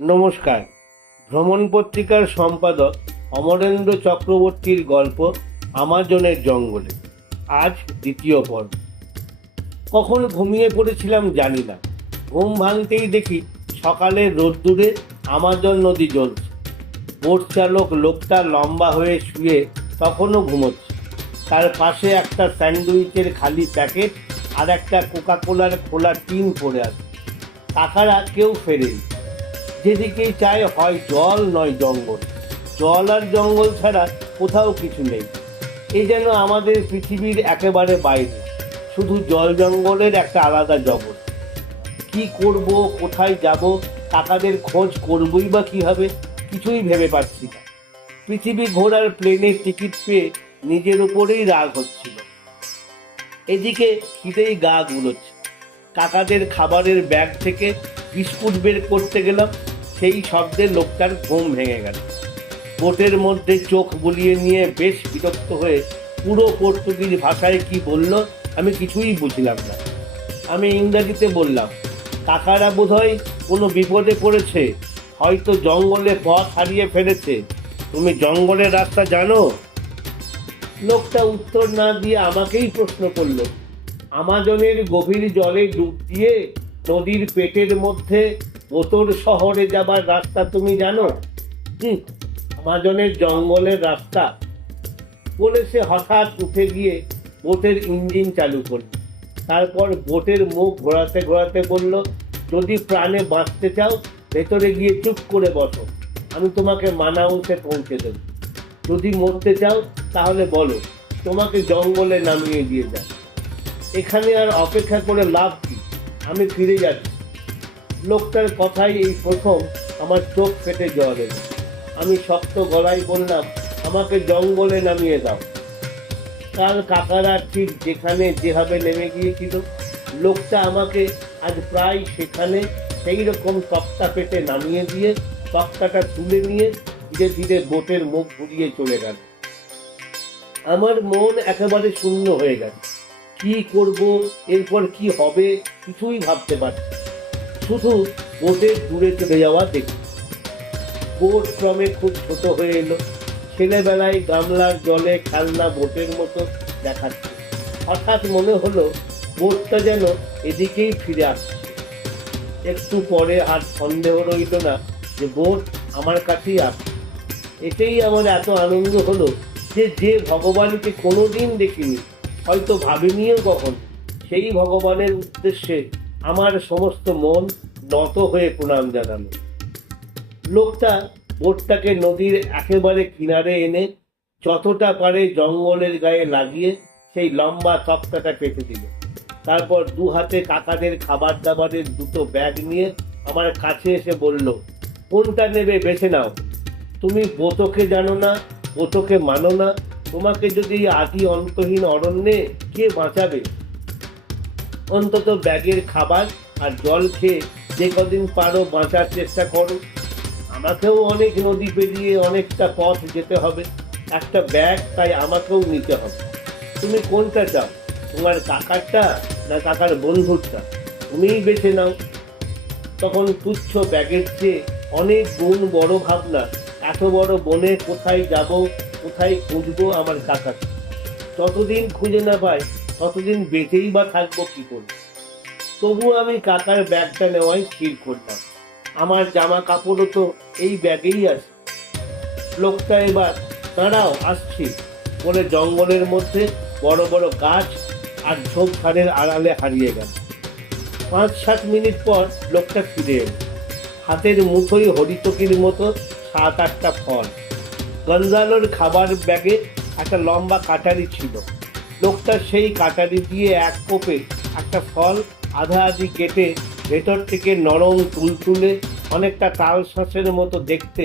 নমস্কার। ভ্রমণ পত্রিকার সম্পাদক অমরেন্দ্র চক্রবর্তীর গল্প আমাজনের জঙ্গলে। আজ দ্বিতীয় পর্ব। কখন ঘুমিয়ে পড়েছিলাম জানি না। ঘুম ভাঙতেই দেখি সকালে রোদ্দুরে আমাজন নদী জ্বলছে। বোট চালক লোকটা লম্বা হয়ে শুয়ে তখনও ঘুমোচ্ছে। তার পাশে একটা স্যান্ডউইচের খালি প্যাকেট আর একটা কোকাকোলার খোলা টিন পড়ে আছে। কাকারা কেউ ফেরেনি। যেদিকেই চায় হয় জল নয় জঙ্গল। জল আর জঙ্গল ছাড়া কোথাও কিছু নেই। এই যেন আমাদের পৃথিবীর একেবারে বাইরে। শুধু জল জঙ্গলের একটা আলাদা জগৎ। কি করব, কোথায় যাব, কাকাদের খোঁজ করবই বা কীভাবে কিছুই ভেবে পাচ্ছি না। পৃথিবী ঘোরার প্লেনের টিকিট পেয়ে নিজের উপরেই রাগ হচ্ছিল। এদিকে খিদেই গা গুলোচ্ছে। কাকাদের খাবারের ব্যাগ থেকে বিস্কুট বের করতে গেলাম, সেই শব্দে লোকটার ঘুম ভেঙে গেল। বোটের মধ্যে চোখ বুলিয়ে নিয়ে বেশ বিরক্ত হয়ে পুরো পর্তুগিজ ভাষায় কি বলল আমি কিছুই বুঝলাম না। আমি ইংরাজিতে বললাম, কাকারা বোধহয় কোনো বিপদে পড়েছে? হয়তো জঙ্গলে পথ হারিয়ে ফেলেছে। তুমি জঙ্গলের রাস্তা জানো? লোকটা উত্তর না দিয়ে আমাকেই প্রশ্ন করল, আমাজনের গভীর জলে ডুব দিয়ে নদীর পেটের মধ্যে বোতর শহরে যাবার রাস্তা তুমি জানো? আমাজনের জঙ্গলের রাস্তা। বলে সে হঠাৎ উঠে গিয়ে বোটের ইঞ্জিন চালু করল। তারপর বোটের মুখ ঘোরাতে ঘোরাতে বলল, যদি প্রাণে বাঁচতে চাও, ভেতরে গিয়ে চুপ করে বসো। আমি তোমাকে মানাউসে পৌঁছে দেবো। যদি মরতে চাও, তাহলে বলো, তোমাকে জঙ্গলে নামিয়ে দিয়ে যায় এখানে আর অপেক্ষা করে লাভ আমি ফিরে যাচ্ছি। লোকটার কথাই এই প্রথম আমার চোখ ফেটে জল। এলো আমি শক্ত গলায় বললাম, আমাকে জঙ্গলে নামিয়ে দাও। কাল কাকারা ঠিক যেখানে যেভাবে নেমে গিয়েছিল, লোকটা আমাকে আজ প্রায় সেখানে সেই রকম তক্তা পেটে নামিয়ে দিয়ে, তক্তাটা তুলে নিয়ে ধীরে ধীরে বোটের মুখ ঘুরিয়ে চলে গেল। আমার মন একেবারে শূন্য হয়ে গেছে। কি করব, এরপর কি হবে, কিছুই ভাবতে পারছি শুধু বোটের দূরে চলে যাওয়া দেখি বোট ক্রমে খুব ছোট হয়ে এলো। ছেলেবেলায় গামলার জলে খেলনা বোটের মতো দেখাচ্ছে। হঠাৎ মনে হলো বোটটা যেন এদিকেই ফিরে আসছে। একটু পরে আর সন্দেহ রইল না যে বোট আমার কাছেই আসছে এতেই আমার এত আনন্দ হলো যে যে ভগবানকে কোনোদিন দেখিনি। হয়তো ভাবিনিও কখন, সেই ভগবানের উদ্দেশ্যে আমার সমস্ত মন নত হয়ে প্রণাম জানালো। লোকটা বোটটাকে নদীর একেবারে কিনারে এনে যতটা পারে জঙ্গলের গায়ে লাগিয়ে সেই লম্বা তক্তাটা কেটে দিল। তারপর দু হাতে কাকাদের খাবার দাবারের দুটো ব্যাগ নিয়ে আমার কাছে এসে বলল, কোনটা নেবে বেছে নাও। তুমি বোতকে জানো না, বোতকে মানো না তোমাকে যদি আদি অন্তহীন অরণ্যে কে বাঁচাবে? অন্তত ব্যাগের খাবার আর জল খেয়ে যে কদিন পারো বাঁচার চেষ্টা করো। আমাকেও অনেক নদী পেরিয়ে অনেকটা পথ যেতে হবে। একটা ব্যাগ তাই আমাকেও নিতে হবে। তুমি কোনটা চাও? তোমার কাকারটা না কাকার বন্ধুরটা? তুমিই বেছে নাও। তখন তুচ্ছ ব্যাগের চেয়ে অনেক গুণ বড় ভাবনা, এত বড় বনে কোথায় যাব কোথায় খুঁজবো আমার কাকাকে যতদিন খুঁজে না পাই, ততদিন বেঁচেই বা থাকব কি করে? তবু আমি কাকার ব্যাগটা নেওয়াই স্থির করলাম আমার জামা কাপড়ও তো এই ব্যাগেই আছে। লোকটা এবার, দাঁড়াও, আসছি। বলে জঙ্গলের মধ্যে বড় বড় গাছ আর ঝোপঝাড়ের আড়ালে হারিয়ে গেল। পাঁচ, সাত মিনিট পর লোকটা ফিরে এলো। হাতের মুঠোই হরিতকির মতো সাত, আটটা ফল। গঞ্জালোর খাবার ব্যাগে একটা লম্বা কাটারি ছিল। লোকটা সেই কাটারি দিয়ে এক কোপে একটা ফল আধা আধি কেটে ভেতর থেকে নরম তুলতুলে অনেকটা তাল শাঁসের মতো দেখতে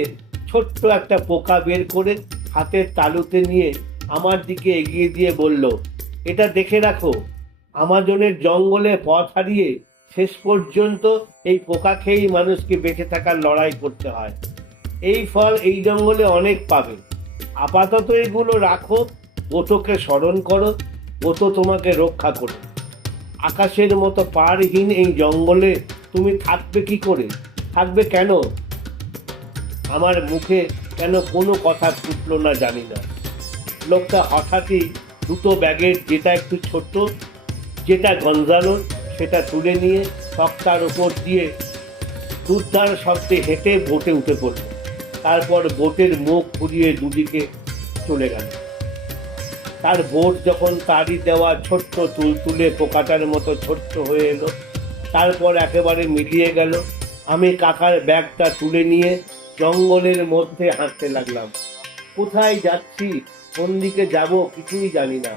ছোট্ট একটা পোকা বের করে হাতের তালুতে নিয়ে আমার দিকে এগিয়ে দিয়ে বলল, এটা দেখে রাখো, আমাজনের জঙ্গলে পথ হারিয়ে শেষ পর্যন্ত এই পোকা খেয়েই মানুষকে বেঁচে থাকার লড়াই করতে হয়। এই ফল এই জঙ্গলে অনেক পাবে। আপাতত এগুলো রাখো ওটোকে স্মরণ করো ও তো তোমাকে রক্ষা করো আকাশের মতো পারহীন এই জঙ্গলে তুমি থাকবে কি করে? থাকবে কেন? আমার মুখে কেন কোনো কথা ফুটলো না জানি না। লোকটা হঠাৎই দুটো ব্যাগের যেটা একটু ছোট্ট, যেটা গঞ্জালোর সেটা তুলে নিয়ে তক্তার ওপর দিয়ে দুধদার শব্দে হেঁটে বোটে উঠে পড়ল। তারপর বোটের মুখ ঘুরিয়ে দুদিকে চলে গেল। তার বোট যখন তারই দেওয়া ছোট্ট তুল তুলে পোকাটার মতো ছোট্ট হয়ে এলো, তারপর একেবারে মিলিয়ে গেল। আমি কাকার ব্যাগটা তুলে নিয়ে জঙ্গলের মধ্যে হাঁটতে লাগলাম। কোথায় যাচ্ছি, কোন দিকে যাব কিছুই জানি না।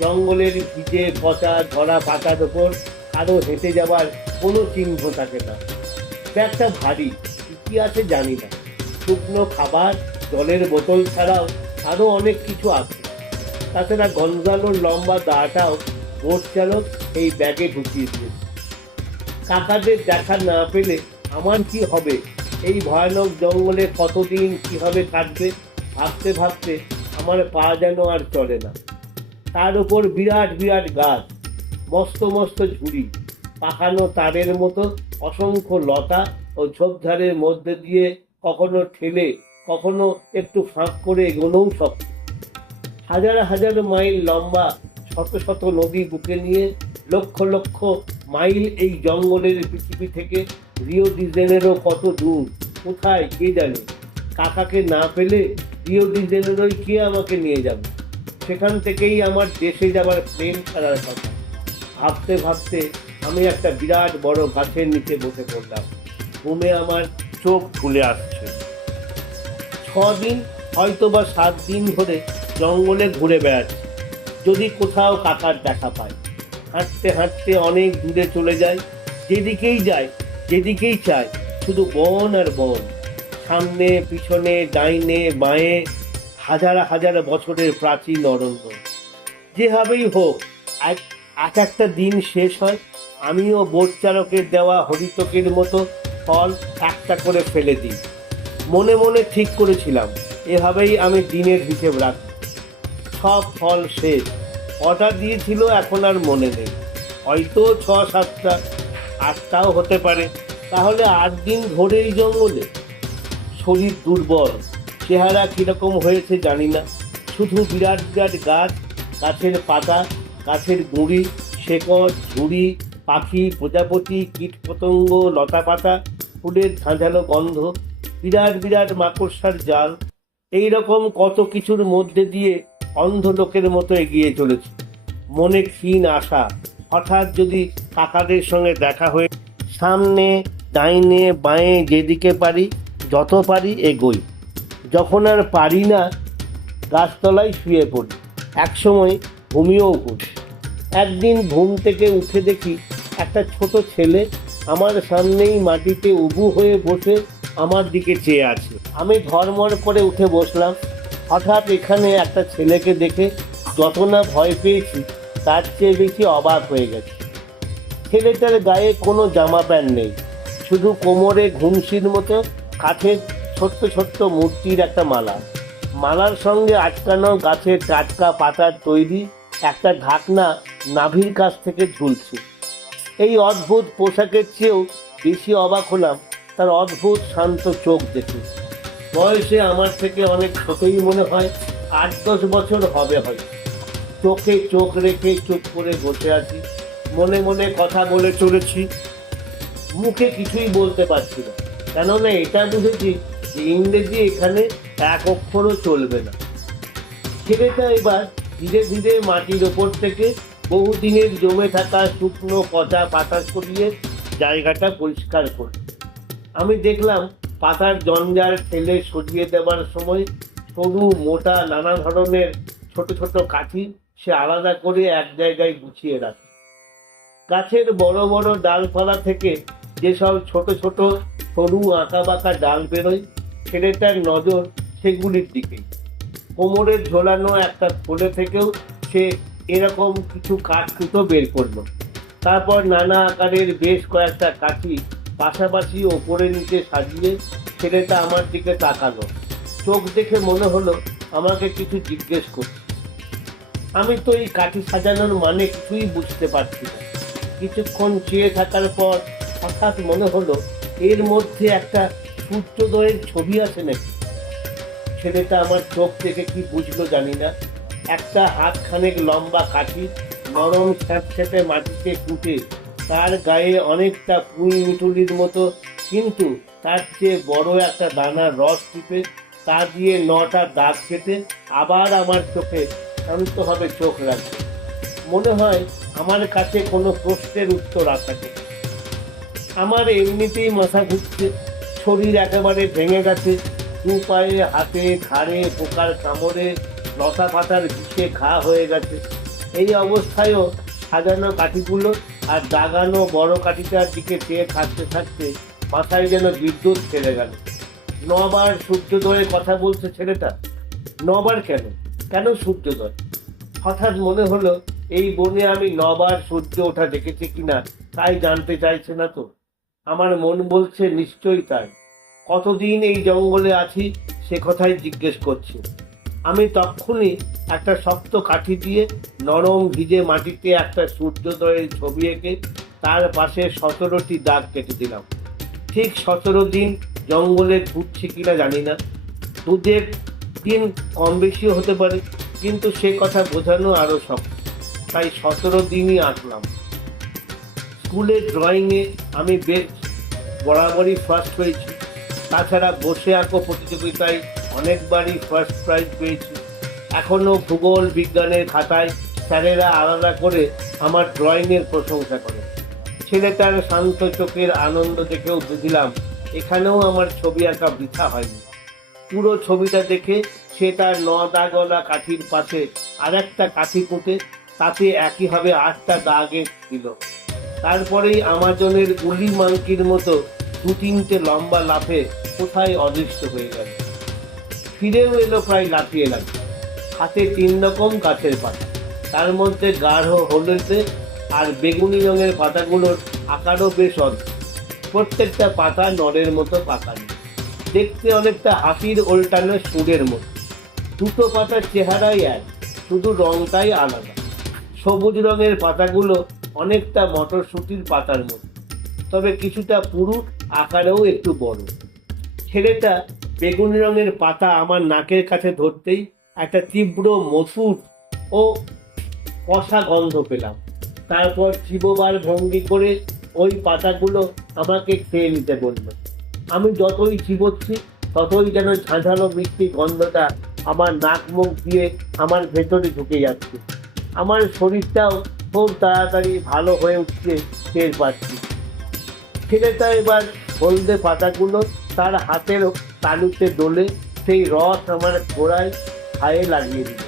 জঙ্গলের ভিজে পচা ধরা পাতার ওপর কারও হেঁটে যাওয়ার কোনো চিহ্ন থাকে না। ব্যাগটা ভারী, কি আছে জানি না। শুকনো খাবার, জলের বোতল ছাড়াও আরও অনেক কিছু আছে। তাছাড়া গঞ্জালোর লম্বা দাটাও বোট চালক এই ব্যাগে ঢুকিয়ে দিয়েছে। কাকাদের দেখা না পেলে আমার কি হবে? এই ভয়ানক জঙ্গলে কতদিন কীভাবে কাটবে ভাবতে ভাবতে আমার পা যেন আর চলে না। তার উপর বিরাট বিরাট গাছ, মস্ত মস্ত ঝুড়ি, পাকানো তারের মতো অসংখ্য লতা ও ঝোপঝাড়ের মধ্যে দিয়ে কখনো ঠেলে, কখনো একটু ফাঁক করে এগোনোও শক্ত হাজার হাজার মাইল লম্বা শত শত নদী বুকে নিয়ে লক্ষ লক্ষ মাইল এই জঙ্গলের পৃথিবী থেকে রিও ডিজেনেরও কত দূর, কোথায়, কে জানে? কাকাকে না পেলে রিও ডিজেনেরোই কে আমাকে নিয়ে যাবে? সেখান থেকেই আমার দেশে যাবার প্লেন ছাড়ার কথা। ভাবতে ভাবতে আমি একটা বিরাট বড় গাছের নিচে বসে পড়লাম। ঘুমে আমার চোখ খুলে আসছে। ছদিন হয়তো বা সাত দিন ধরে জঙ্গলে ঘুরে বেড়াচ্ছে। যদি কোথাও কাকার দেখা পাই। হাঁটতে হাঁটতে অনেক দূরে চলে যায় যেদিকেই যায় যেদিকেই চায় শুধু বন আর বন। সামনে, পিছনে, ডাইনে, বাঁয়ে, হাজার হাজার বছরের প্রাচীন অরণ্য। যেভাবেই হোক এক একটা দিন শেষ হয়। আমিও বোট চালকের দেওয়া হরিতকের মতো ফল একটা করে ফেলে দিই। মনে মনে ঠিক করেছিলাম, এভাবেই আমি দিনের হিসেব রাখব সব ফল শেষ, অর্ডার দিয়েছিল এখন আর মনে নেই। হয়তো ছ সাতটা, আটটাও হতে পারে। তাহলে আট দিন ধরে এই জঙ্গলে। শরীর দুর্বল, চেহারা কীরকম হয়েছে জানি না। শুধু বিরাট বিরাট গাছ, গাছের পাতা, গাছের গুঁড়ি, শেকড়, ঝুড়ি পাখি, প্রজাপতি, কীটপতঙ্গ লতা পাতা ফুলের ঝাঁঝালো গন্ধ, বিরাট বিরাট মাকড়সার জাল এই রকম কত কিছুর মধ্যে দিয়ে অন্ধ লোকের মতো এগিয়ে চলেছে। মনে ক্ষীণ আশা, হঠাৎ যদি কাকাদের সঙ্গে দেখা হয়ে, সামনে, ডাইনে, বাঁয়ে যেদিকে পারি, যত পারি এগোই। যখন আর পারি না, গাছতলায় শুয়ে পড়ি। একসময় ঘুমিয়েও পড়ি। একদিন ঘুম থেকে উঠে দেখি একটা ছোট ছেলে আমার সামনেই মাটিতে উবু হয়ে বসে আমার দিকে চেয়ে আছে। আমি ধর্মর করে উঠে বসলাম। হঠাৎ এখানে একটা ছেলেকে দেখে যত না ভয় পেয়েছি, তার চেয়ে বেশি অবাক হয়ে গেছে। ছেলেটার গায়ে কোনো জামা প্যান্ট নেই, শুধু কোমরে ঘুমসির মতো কাঠের ছোট্ট ছোট্ট মূর্তির একটা মালা। মালার সঙ্গে আটকানো গাছের টাটকা পাতার তৈরি একটা ঢাকনা নাভির কাছ থেকে ঝুলছে। এই অদ্ভুত পোশাকের চেয়েও বেশি অবাক হলাম তার অদ্ভুত শান্ত চোখ দেখে। বয়সে আমার থেকে অনেক ছোটই মনে হয়, আট দশ বছর হবে হয়তো। চোখে চোখ রেখে চুপ করে বসে আছি, মনে মনে কথা বলে চলেছি। মুখে কিছুই বলতে পারছি না। কেননা এটা বুঝেছি যে ইংরেজি এখানে এক অক্ষরও চলবে না। ছেলেটা এবার ধীরে ধীরে মাটির ওপর থেকে বহুদিনের জমে থাকা শুকনো পচা পাতা সরিয়ে জায়গাটা পরিষ্কার করে আমি দেখলাম পাতার জঞ্জাল ঠেলে সরিয়ে দেওয়ার সময় সরু, মোটা নানা ধরনের ছোট ছোট কাঠি সে আলাদা করে এক জায়গায় গুছিয়ে রাখে। গাছের বড় বড় ডালপালা থেকে যেসব ছোট ছোট সরু আঁকা বাঁকা ডাল বেরোয়, ছেলেটার নজর সেগুলির দিকে কোমরে ঝোলানো একটা থলে থেকেও সে এরকম কিছু কাঠ কুটো বের করল তারপর নানা আকারের বেশ কয়েকটা কাঠি পাশাপাশি ওপরে নিচে সাজিয়ে ছেলেটা আমার দিকে তাকালো। চোখ দেখে মনে হলো আমাকে কিছু জিজ্ঞেস করছে। আমি তো এই কাঠি সাজানোর মানে কিছুই বুঝতে পারছি না। কিছুক্ষণ চেয়ে থাকার পর হঠাৎ মনে হলো এর মধ্যে একটা সূর্যোদয়ের ছবি আছে নাকি? ছেলেটা আমার চোখ থেকে কি বুঝলো জানি না। একটা হাত খানেক লম্বা কাঠি নরম স্যাঁতস্যাঁতে মাটিতে কুটে। তার গায়ে অনেকটা পুঁই মিটুলির মতো, কিন্তু তার চেয়ে বড় একটা দানার রস টিপে, তা দিয়ে নটা দাগ কেটে আবার আমার চোখে শান্তভাবে চোখ রাখে। মনে হয় আমার কাছে কোনো প্রশ্নের উত্তর আসাকে আমার এমনিতেই মাথা ঘুরছে, শরীর একেবারে ভেঙে গেছে দু পায়ে হাতে, ঘাড়ে, পোকার কামড়ে লতা পাতার বিষে ঘা হয়ে গেছে। এই অবস্থায়ও সাজানো কাঠিগুলো আর দাগানো বড় কাঠিটার দিকে চেয়ে থাকতে থাকতে মাথায় যেন বিদ্যুৎ ফেলে গেল। নবার সূর্যোদয়ের কথা বলছে ছেলেটা। নবার কেন? কেন সূর্যোদয়? হঠাৎ মনে হলো, এই বনে আমি নবার সূর্য ওঠা দেখেছি কিনা তাই জানতে চাইছে না তো। আমার মন বলছে, নিশ্চয়ই তাই। কতদিন এই জঙ্গলে আছি সে কথাই জিজ্ঞেস করছে। আমি তক্ষুনি একটা শক্ত কাঠি দিয়ে নরম ভিজে মাটিতে একটা সূর্যোদয়ের ছবি এঁকে তার পাশে সতেরোটি দাগ কেটে দিলাম। ঠিক সতেরো দিন জঙ্গলে ঘুরছি কিনা জানি না। দুধের দিন কম বেশিও হতে পারে, কিন্তু সে কথা বোঝানো আরও শক্ত। তাই সতেরো দিনই আঁকলাম। স্কুলের ড্রয়িংয়ে আমি বেশ বরাবরই ফার্স্ট হয়েছি। তাছাড়া বসে আঁকো প্রতিযোগিতায় অনেকবারই ফার্স্ট প্রাইজ পেয়েছি। এখনও ভূগোল বিজ্ঞানের খাতায় স্যারেরা আলাদা করে আমার ড্রয়িংয়ের প্রশংসা করে। ছেলেটার শান্ত চোখের আনন্দ দেখেও বুঝলাম এখানেও আমার ছবি আঁকা বৃথা হয়নি। পুরো ছবিটা দেখে সে তার ন দাগলা কাঠির পাশে আর একটা কাঠি পুঁতে তাতে একইভাবে আটটা দাগে দিল। তারপরেই আমাজনের উলি মাংকির মতো দু তিনটে লম্বা লাফে কোথায় অদৃশ্য হয়ে গেল? ফিরেও এলো প্রায় লাফিয়ে লাফিয়ে। হাতে তিন রকম গাছের পাতা। তার মধ্যে গাঢ় হলুদে আর বেগুনি রঙের পাতাগুলোর আকারও বেশ অদ্ভুত। প্রত্যেকটা পাতা নরের মতো পাকানি দেখতে অনেকটা হাতির ওল্টানো সুরের মতো। দুটো পাতার চেহারাই এক, শুধু রংটাই আলাদা। সবুজ রঙের পাতাগুলো অনেকটা মটরশুঁটির পাতার মতো। তবে কিছুটা পুরু, আকারেও একটু বড়। ছেলেটা বেগুনি রঙের পাতা আমার নাকের কাছে ধরতেই একটা তীব্র মধুর ও কষা গন্ধ পেলাম। তারপর চিবোবার ভঙ্গি করে ওই পাতাগুলো আমাকে খেয়ে নিতে বলল। আমি যতই চিবোচ্ছি, ততই যেন ঝাঁঝালো মিষ্টি গন্ধটা আমার নাক মুখ দিয়ে আমার ভেতরে ঢুকে যাচ্ছে। আমার শরীরটাও খুব তাড়াতাড়ি ভালো হয়ে উঠছে টের পাচ্ছি। ছেলেটা এবার হলদে পাতাগুলো তার হাতের তালুতে দোলে সেই রস আমার গোড়ায় খায়ে লাগিয়ে দিল।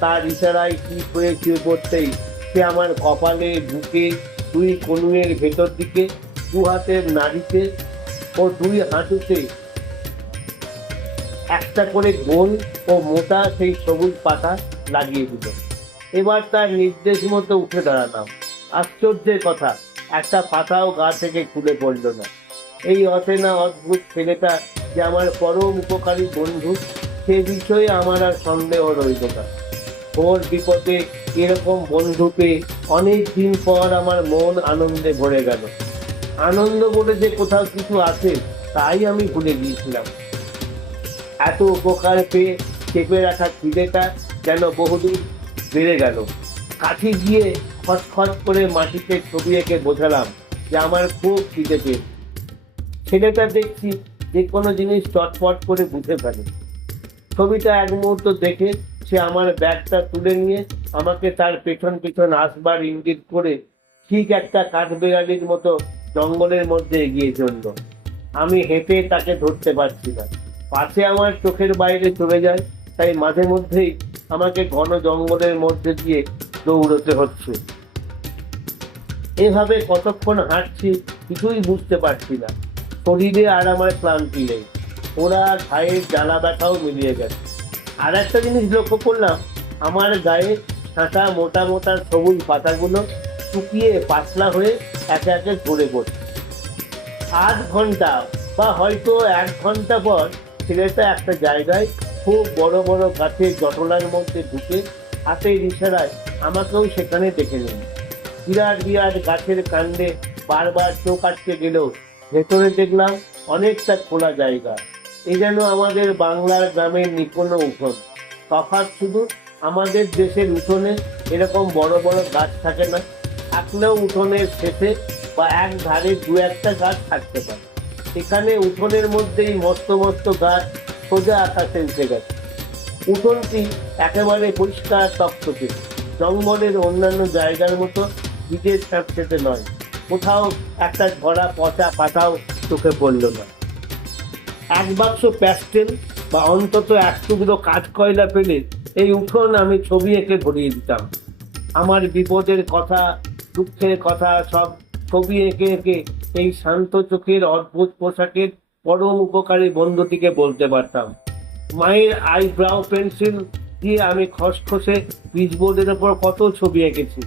তার ইশারায় কি করে শুয়ে পড়তেই সে আমার কপালে বুকে দুই কনুয়ের ভেতর দিকে, দু হাতের নাড়িতে ও দুই হাঁটুতে একটা করে গোল ও মোটা সেই সবুজ পাতা লাগিয়ে দিল। এবার তার নির্দেশ মতো উঠে দাঁড়ালাম আশ্চর্যের কথা, একটা পাতাও গা থেকে খুলে পড়ল না। এই অচেনা অদ্ভুত ছেলেটা যে আমার পরম উপকারী বন্ধু, সে বিষয়ে আমার আর সন্দেহ রইল না। ওর বিপদে এরকম বন্ধু পেয়ে অনেক দিন পর আমার মন আনন্দে ভরে গেল। আনন্দ বলে যে কোথাও কিছু আছে, তাই আমি ভুলে গিয়েছিলাম। এত উপকার পেয়ে চেপে রাখা খিদেটা যেন বহুদূর বেড়ে গেল। কাঠি গিয়ে খটখট করে মাটিতে ছবি এঁকে বোঝালাম যে আমার খুব খিদে পেয়ে ছেলেটা দেখছি যে কোনো জিনিস চটপট করে বুঝে ফেলে। ছবিটা এক মুহূর্ত দেখে সে আমার ব্যাগটা তুলে নিয়ে আমাকে তার পেছন পেছন আসবার ইঙ্গিত করে ঠিক একটা কাঠবেড়ালির মতো জঙ্গলের মধ্যে এগিয়ে চলল। আমি হেঁটে তাকে ধরতে পারছি না। পাশে আমার চোখের বাইরে চলে যায়, তাই মাঝে মধ্যেই আমাকে ঘন জঙ্গলের মধ্যে দিয়ে দৌড়তে হচ্ছে। এভাবে কতক্ষণ হাঁটছি কিছুই বুঝতে পারছি না। শরীরে আর আমার ক্লান্তি নেই। ওরা ঘায়ের জ্বালা ব্যথাও মিলিয়ে গেছে। আর একটা জিনিস লক্ষ্য করলাম, আমার গায়ে ছাঁটা মোটা মোটা সবুজ পাতাগুলো শুকিয়ে পাতলা হয়ে একে একে ঝরে পড়ছে আধ ঘণ্টা বা হয়তো এক ঘণ্টা পর ছেলেটা একটা জায়গায় খুব বড় বড় গাছের জটলার মধ্যে ঢুকে হাতের ইশারায় আমাকেও সেখানে দেখে নেন বিরাট বিরাট গাছের কাণ্ডে বারবার চোখ আটকে গেলেও ভেতরে দেখলাম অনেকটা খোলা জায়গা। এ যেন আমাদের বাংলার গ্রামের নিকোনো উঠোন। তফাৎ শুধু আমাদের দেশের উঠোনে এরকম বড় বড় গাছ থাকে না থাকলেও উঠোনের শেষে বা এক ধারে দু একটা গাছ থাকতে পারে। এখানে উঠোনের মধ্যেই মস্ত মস্ত গাছ সোজা আকাশে উঠে গেছে। উঠোনটি একেবারে পরিষ্কার তপ্তকে জঙ্গলের অন্যান্য জায়গার মতো বীজের স্যাঁতসেঁতে নয়। কোথাও একটা ঝরা পচা পাতাও চোখে পড়ল না। এক বাক্স প্যাস্টেল বা অন্তত এক টুকরো কাঠ কয়লা পেলে এই উঠোন আমি ছবি এঁকে ভরিয়ে দিতাম। আমার বিপদের কথা, দুঃখের কথা সব ছবি এঁকে এঁকে এই শান্ত চোখের অদ্ভুত পোশাকের পরম উপকারী বন্ধুটিকে বলতে পারতাম। মায়ের আইব্রাও পেন্সিল দিয়ে আমি খসখসে পিচবোর্ডের ওপর কত ছবি এঁকেছি।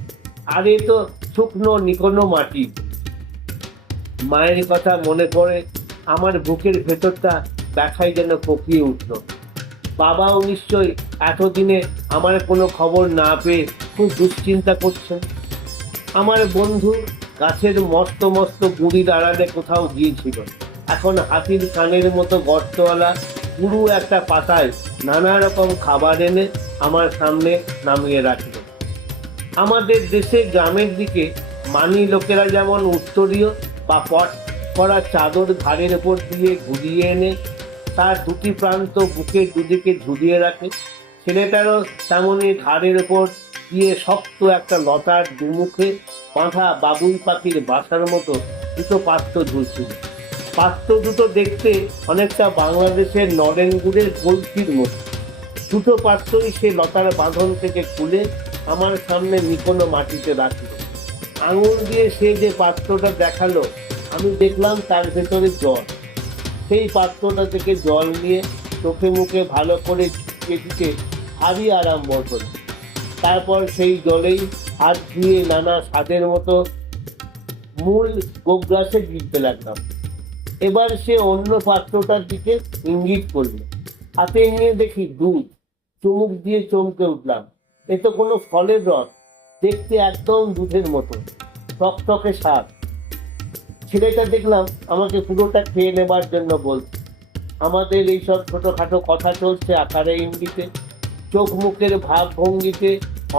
আর এ তো শুকনো নিকোনো মাটি। মায়ের কথা মনে পড়ে আমার বুকের ভেতরটা ব্যথায় যেন পকিয়ে উঠল। বাবাও নিশ্চয় এতদিনে আমার কোনো খবর না পেয়ে খুব দুশ্চিন্তা করছেন। আমার বন্ধু গাছের মস্ত মস্ত গুড়ির আড়ালে কোথাও গিয়েছিল। এখন হাতির কানের মতো গর্তওয়ালা পুরু একটা পাতায় নানা রকম খাবার এনে আমার সামনে নামিয়ে রাখল আমাদের দেশে গ্রামের দিকে মানি লোকেরা যেমন উত্তরীয় বা পট করা চাদর ঘাড়ের ওপর দিয়ে ঘুরিয়ে এনে তার দুটি প্রান্ত বুকের দুদিকে ঝুলিয়ে রাখে। ছেলেটারও তেমনই ঘাড়ের ওপর দিয়ে শক্ত একটা লতার দুমুখে বাঁধা বাবুই পাখির বাসার মতো দুটো পাত্র ঝুলছিল। পাত্র দুটো দেখতে অনেকটা বাংলাদেশের নরেন গুড়ের মতো। দুটো পাত্রই সে লতার বাঁধন থেকে খুলে আমার সামনে নিকোনো মাটিতে রাখল। আঙুল দিয়ে সে যে পাত্রটা দেখাল, আমি দেখলাম তার ভেতরে জল। সেই পাত্রটা থেকে জল নিয়ে চোখে মুখে ভালো করে চুকে দিতে আরাম বোধ তারপর সেই জলেই হাত ধুয়ে নানা স্বাদের মতো মূল গোগ্রাসে গিলতে লাগলাম। এবার সে অন্য পাত্রটার দিকে ইঙ্গিত করল। হাতে নিয়ে দেখি দুধ। চুমুক দিয়ে চমকে উঠলাম। এ তো কোনো ফলের রস, দেখতে একদম দুধের মতো, টকটকে স্বাদ। ছেলেটা দেখলাম আমাকে পুরোটা খেয়ে নেবার জন্য বলছে, আমাদের এইসব ছোটোখাটো কথা চলছে আকারে ইঙ্গিতে, চোখ মুখের ভাব ভঙ্গিতে,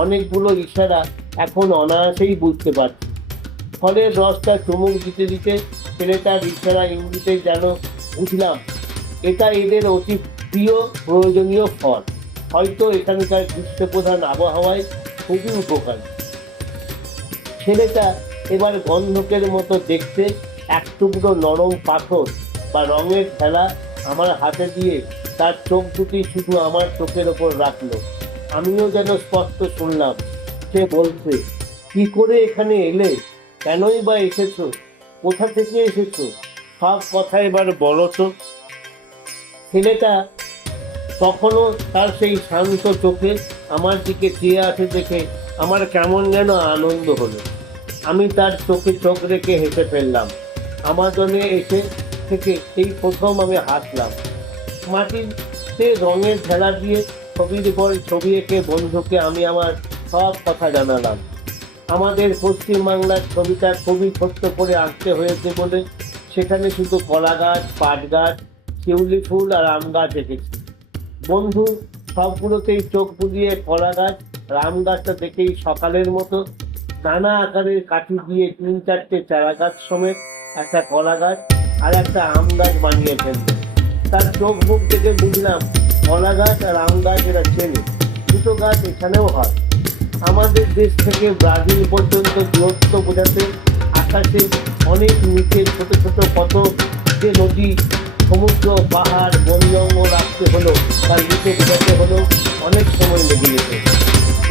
অনেকগুলো ইশারা এখন অনায়াসেই বুঝতে পারছি। ফলের রসটা চুমুক দিতে দিতে ছেলেটার ইশারা ইঙ্গিতে যেন বুঝলাম, এটা এদের অতি প্রিয় প্রয়োজনীয় ফল। হয়তো এখানকার গ্রীষ্মপ্রধান আবহাওয়ায় খুবই উপকারী। ছেলেটা এবার গন্ধকের মতো দেখতে এক টুকরো নরম পাথর বা রঙের খেলা আমার হাতে দিয়ে তার চোখ দুটি শুধু আমার চোখের ওপর রাখল। আমিও যেন স্পষ্ট শুনলাম, সে বলছে, কি করে এখানে এলে? কেনই বা এসেছ? কোথা থেকে এসেছ? সব কথা এবার বলো তো। ছেলেটা তখনও তার সেই শান্ত চোখে আমার দিকে চেয়ে আছে দেখে আমার কেমন যেন আনন্দ হলো। আমি তার চোখে চোখ রেখে হেসে ফেললাম। আমাজনে এসে থেকে এই প্রথম আমি হাসলাম। মাটিতে রঙের ঢেলা দিয়ে ছবির পর ছবি এঁকে বন্ধুকে আমি আমার সব কথা জানালাম। আমাদের পশ্চিমবাংলার ছবিটা খুবই ছোট্ট করে আঁকতে হয়েছে বলে সেখানে শুধু কলা গাছ পাট গাছ শিউলি ফুল আর আম গাছ এঁকেছি। বন্ধু, সবগুলোতেই চোখ বুলিয়ে কলা গাছ, রাম গাছটা দেখেই সকালের মতো নানা আকারের কাঠি দিয়ে তিন চারটে চারা গাছ সমেত একটা কলা গাছ আর একটা আম গাছ বানিয়ে ফেলবে তার চোখ মুখ থেকে বুঝলাম, কলা গাছ আর আম গাছ এরা চেনে। দুটো গাছ এখানেও হয়। আমাদের দেশ থেকে ব্রাজিল পর্যন্ত দূরত্ব বোঝাতে আকাশে অনেক নিচে ছোট ছোট কত যে নদী সমুদ্র, পাহাড়, বন জঙ্গল রাখতে হলো বা নিচে বেরোতে হলো অনেক সময় লেগে যেত।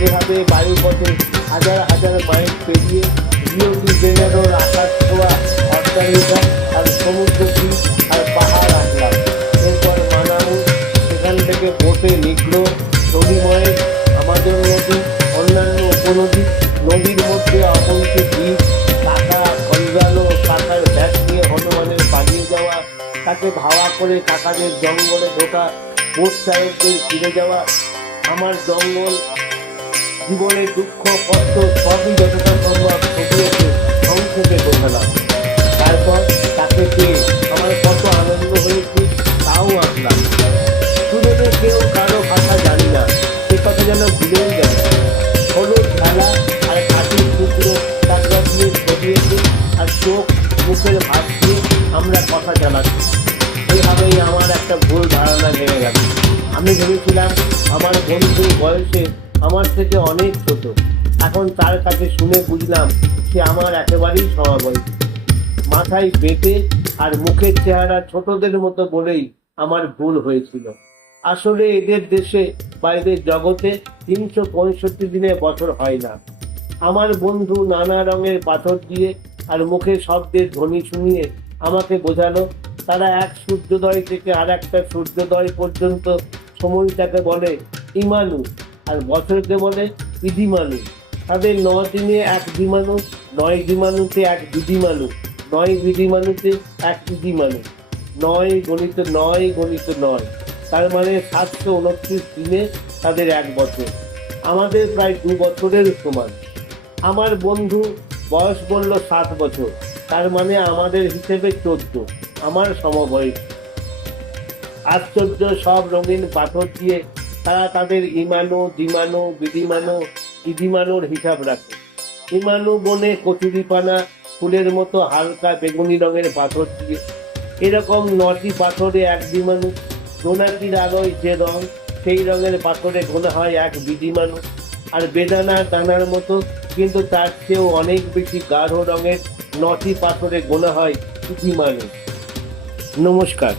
এভাবে বায়ুপথে হাজার হাজার মাইল পেরিয়ে রিও ডি আকাশ ছোঁয়া, অট্টালিকা আর সমুদ্র আর পাহাড় আসলাম এরপর মানামু সেখান থেকে বোটে নিকলো ব্যাগ পালিয়ে যাওয়া, তাকে ভাড়া করে কাকাদের জঙ্গলে ঢোকা বোট চালকদের ফিরে যাওয়া, আমার জঙ্গল জীবনের দুঃখ, কষ্ট, সবই যতটা সম্ভব এঁকে সংক্ষেপে বোঝালাম তারপর তাকে পেয়ে আমার কত আনন্দ হয়েছে, তাও আঁকলাম দুজনে কেউ কারও ভাষা জানি না সে কথা যেন ভুলেও গেল ভাত দিয়ে আমরা কথা চালাচ্ছি। এইভাবেই আমার একটা ভুল ধারণা ভেঙে গেল আমি ভেবেছিলাম, আমার বন্ধু বয়সে আমার থেকে অনেক ছোট। এখন তার কাছে শুনে বুঝলাম, সে আমার একেবারেই সমবয়সী মাথায় বেঁটে আর মুখের চেহারা ছোটদের মতো বলেই আমার ভুল হয়েছিল। আসলে এদের দেশে, বাইরের জগতে তিনশো পঁয়ষট্টি দিনে বছর হয় না। আমার বন্ধু নানা রঙের পাথর দিয়ে আর মুখে শব্দের ধ্বনি শুনিয়ে আমাকে বোঝালো, তারা এক সূর্যোদয় থেকে আর একটা সূর্যোদয় পর্যন্ত সময়টাকে বলে ইমানু, আর বছরকে বলে ইদিমানু। তাদের ন দিনে এক দিমানু নয় দিমানুতে এক বিধিমানু নয় বিধিমানুতে এক ইদিমানু। নয় গণিত নয় গণিত নয়। তার মানে সাতশো উনত্রিশ দিনে তাদের এক বছর। আমাদের প্রায় দু বছরের সমান। আমার বন্ধু বয়স বলল সাত বছর। তার মানে আমাদের হিসেবে চোদ্দ। আমার সমবয়স। আশ্চর্য সব রঙিন পাথর দিয়ে তারা তাদের ইমানু দিমানু বিধিমানু ইদিমানুর হিসাব রাখে। ইমানু বনে কচুরিপানা, ফুলের মতো হালকা বেগুনি রঙের পাথর দিয়ে। এরকম নটি পাথরে এক বিমানু জোনাকির আলোয় যে রং, সেই রঙের পাথরে গোনা হয় এক বিধিমানু। আর বেদানা দানার মতো, কিন্তু তার চেয়েও অনেক বেশি গাঢ় রঙের নটি পাথরে গোনা হয় মানুষ। নমস্কার।